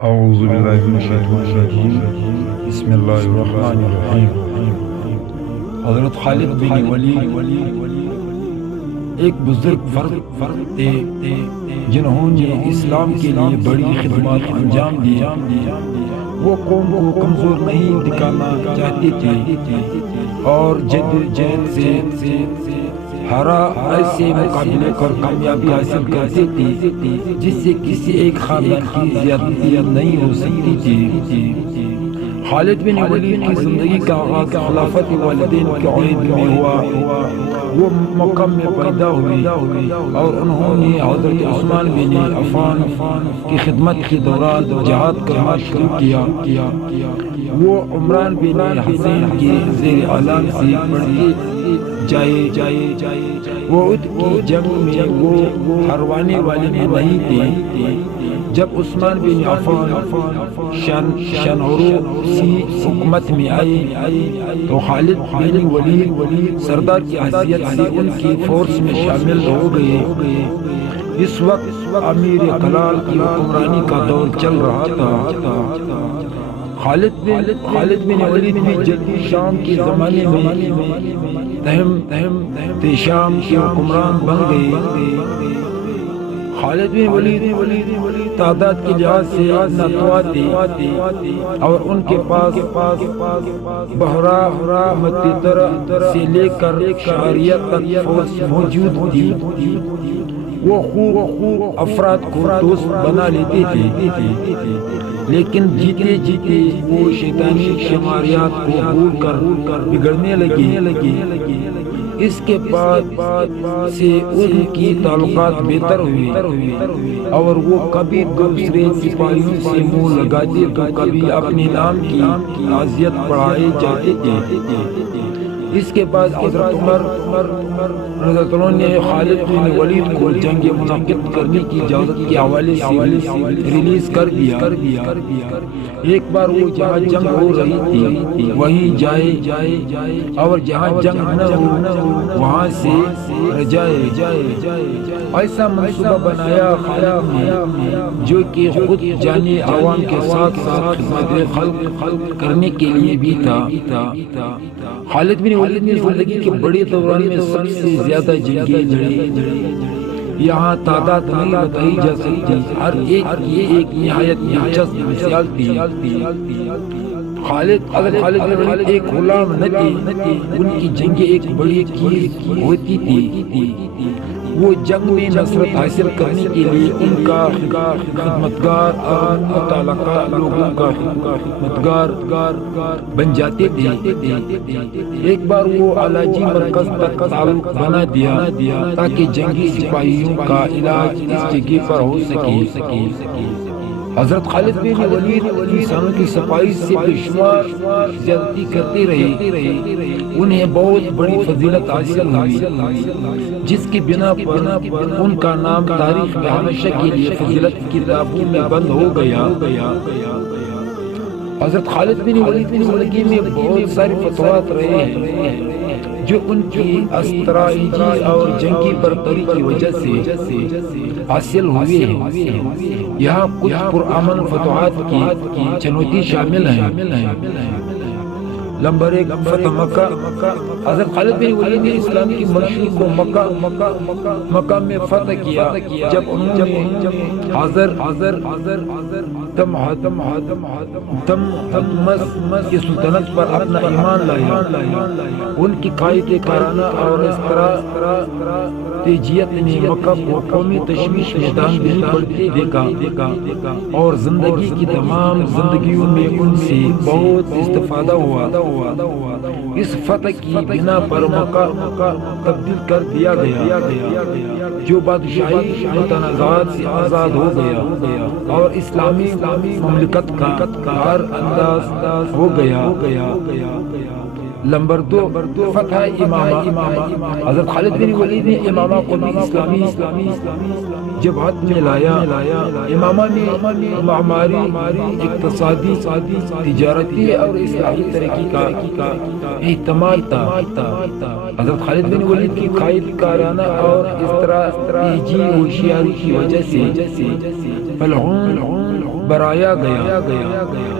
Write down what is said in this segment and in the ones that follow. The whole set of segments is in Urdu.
اعوذ باللہ من الشیطان الرجیم بسم اللہ الرحمن الرحیم۔ حضرت خالد بن ولید ایک بزرگ فرد تھے جنہوں نے اسلام کے لیے بڑی خدمات انجام دی۔ وہ قوم کو کمزور نہیں دکھانا چاہتے تھے اور جدوجہد سے ہر ایسے مقابلے پر کامیابی حاصل کرتے تھے جس سے کسی ایک خاندان کی زیادتی نہیں ہو سکتی تھی۔ خالد بن ولید کی زندگی کا آغاز خلافت والدین کے عہد میں ہوا۔ وہ مکہ میں پیدا ہوئے اور انہوں نے حضرت عثمان بن عفان کی خدمت کے دوران جہاد کرنا شروع کیا۔ وہ عمران بن حسین کے زیر اعلان سے پڑھتے جائے۔ وعد کی جنگ میں وہ ہروانے والے نہیں تھے۔ جب عثمان بن عفان شنعروسی حکومت میں آئے تو خالد بن ولید سردار کی حیثیت سے ان کی فورس میں شامل ہو گئے۔ اس وقت امیر کلال کی حکمرانی کا دور چل رہا تھا۔ خالد بن ولید بھی جدید شام کے زمانے میں شام کے حکمران بن گئے۔ خالد بن ولید تعداد کے لحاظ سے ناتواں تھے اور ان کے پاس بحرہ متحدہ سے لے کر شعریہ تک فوج موجود تھی۔ وہ خوب افراد کو دوست بنا لیتے تھے لیکن جیتے وہ شیطانی شماریات کو بھول کر بگڑنے لگے۔ اس کے بعد سے ان کی تعلقات بہتر ہوئے اور وہ کبھی دوسرے سپاہیوں سے منہ لگاتے تو کبھی اپنے نام کی تعزیت بڑھائے جاتے تھے۔ اس کے بعد حضرت عمر رضی اللہ عنہ نے خالد بن ولید کو جنگ منعقد کرنے کی اجازت کے حوالے سے ریلیز کر دیا۔ ایک بار وہ جہاں جنگ ہو رہی تھی وہیں جائے اور جہاں جنگ نہ ہو وہاں سے رجائے۔ ایسا منصوبہ بنایا خالد نے جو کہ خود جانے عوام کے ساتھ خدمت خلق کرنے کے لیے بھی تھا۔ خالد بن ولید نے زندگی کے بڑے دوران میں سب سے زیادہ جنگیں لڑی۔ یہاں تعداد نہیں بتائی جا سکتی، ہر ایک یہ ایک نہایت دلچسپ مثال تھی۔ خالد بن ولید ایک غلام نہ تھے، ان کی جنگیں ایک بڑی چیز ہوتی تھی۔ وہ جنگ میں نصرت حاصل کرنے کے لیے ان کا خدمتگار اور متعلقہ لوگوں کا خدمتگار بن جاتے تھے۔ ایک بار وہ علاجی مرکز تک تعلق بنا دیا تاکہ جنگی سپاہیوں کا علاج اس جگہ پر ہو سکے۔ حضرت خالد بن ولید انسانوں کی صفائی سے بے شمار زیادتی کرتے رہے۔ انہیں بہت بڑی فضیلت حاصل ہوئی جس کی بنا پر ان کا نام تاریخ میں ہمیشہ کے لیے فضیلت کی کتابوں میں بند ہو گیا۔ حضرت خالد بن ولید کی زندگی میں بہت سارے فتوحات رہے ہیں جو ان کی اسٹریٹجی اور جنگی برتری کی وجہ سے حاصل ہوئے ہیں۔ یہاں کچھ پرامن فتوحات کی چنوتی شامل ہیں۔ نمبر 1 فتح مکہ۔ حضرت خالد بن ولید نے اسلام کی منشور کو مکہ میں فتح کیا جب انہوں نے تمہمس کی سلطنت پر اپنا ایمان لایا۔ ان کی قائد کارانہ اور استراتیجیت نے مکہ کو قومی تشویش میں دھاندلی پڑتے دیکھا اور زندگی کی تمام زندگیوں میں ان سے بہت استفادہ ہوا۔ اس فتح کی بنا پر مکہ تبدیل کر دیا گیا جو بادشاہی متنازعات سے آزاد ہو گیا اور اسلامی مملکت کا ہر انداز ہو گیا۔ نمبر 2 فتح امامہ۔ حضرت خالد بن ولید نے امامہ کو بھی اسلامی جبہت میں لایا۔ امامہ میں معماری، اقتصادی، تجارتی اور اسلامی ترقی کا اہتمام تھا۔ حضرت خالد بن ولید کی قائد کارانہ اور استراتیجی ہوشیاری کی وجہ سے فلحون برایا گیا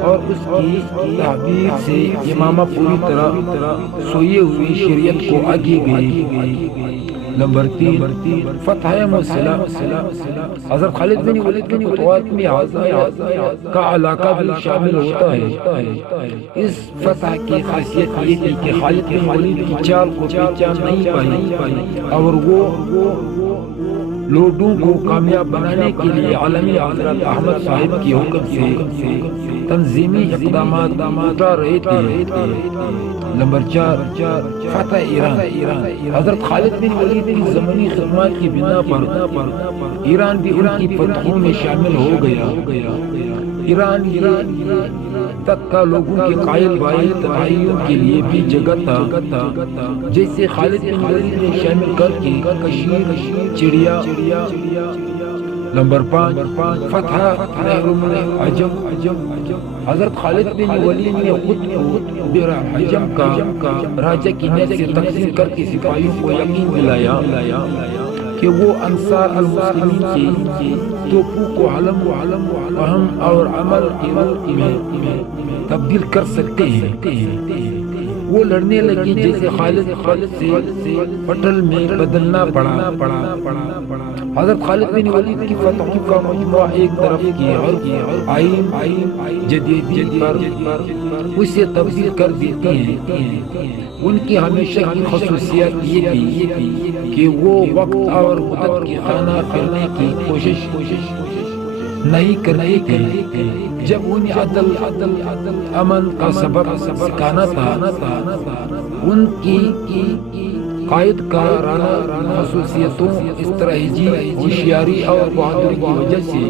اور اس کی تعبیر سے امامہ پوری طرح سوئے ہوئی شریعت کو آگے گئی۔ نمبر 3 فتح موصلہ۔ حضرت خالد بن ولید کے فتوحات میں کا علاقہ بھی شامل ہوتا ہے۔ اس فتح کی خاصیت یہ تھی کہ خالد بن ولید کی چال کو پہچان نہیں پائی اور وہ لوڈوں کو کامیاب بنانے کے لیے عالمی حضرت احمد صاحب کے حکم سے تنظیمی اقدامات اٹھا رہے تھے۔ نمبر 4 فتح ایران۔ حضرت خالد بن ولید کی زمینی خدمات کی بنا پر ایران بھی ان کی فتحوں میں شامل ہو گیا۔ ایران تک کا لوگوں کے قائل بائی تعین کے لیے بھی جگہ تھا، جیسے خالد بن ولید نے شامل کر کے کشمیر چڑیا۔ نمبر 5 فتح عجم۔ حضرت خالد بن ولید نے خود کو عجم کا راجہ کی نیت سے تقسیم کر کے سپاہیوں کو یقین دلایا کہ وہ انصار المسلمین کی توپوں کو علم فہم اور عمل میں تبدیل کر سکتے ہیں۔ وہ لڑنے لگے جیسے خالد سے پٹل میں بدلنا پڑا۔ حضرت خالد بن ولید کی فتحوں کا مجموعہ ایک طرف کی اور آئین جدید پر اسے تبدیل کر دیتے ہیں۔ ان کی ہمیشہ کی خصوصیت یہ تھی کہ وہ وقت اور مدت کی خانہ کرنے کی کوشش نہیں کرتے تھے۔ جب انہیں عدل امن کا سبق سکھانا تھا، ان کی قائد کارانہ خصوصیتوں، استراتیجی، ہوشیاری اور بہادری کی وجہ سے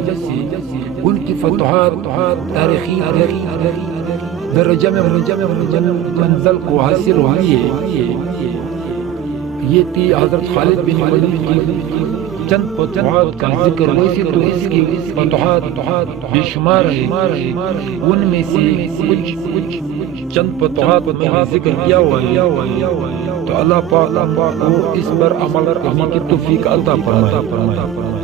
ان کی فتوحات تاریخی درجہ میں منزل کو حاصل ہوئی ہے۔ یہ تھی حضرت خالد بن ولید کی چند فتوحات کا ذکر۔ ویسے تو اس کی فتوحات بے شمار ہیں، ان میں سے کچھ چند فتوحات میں نے ذکر کیا ہوا ہے، تو اللہ پاک کو اس پر عمل کرنے کی توفیق عطا فرمائے۔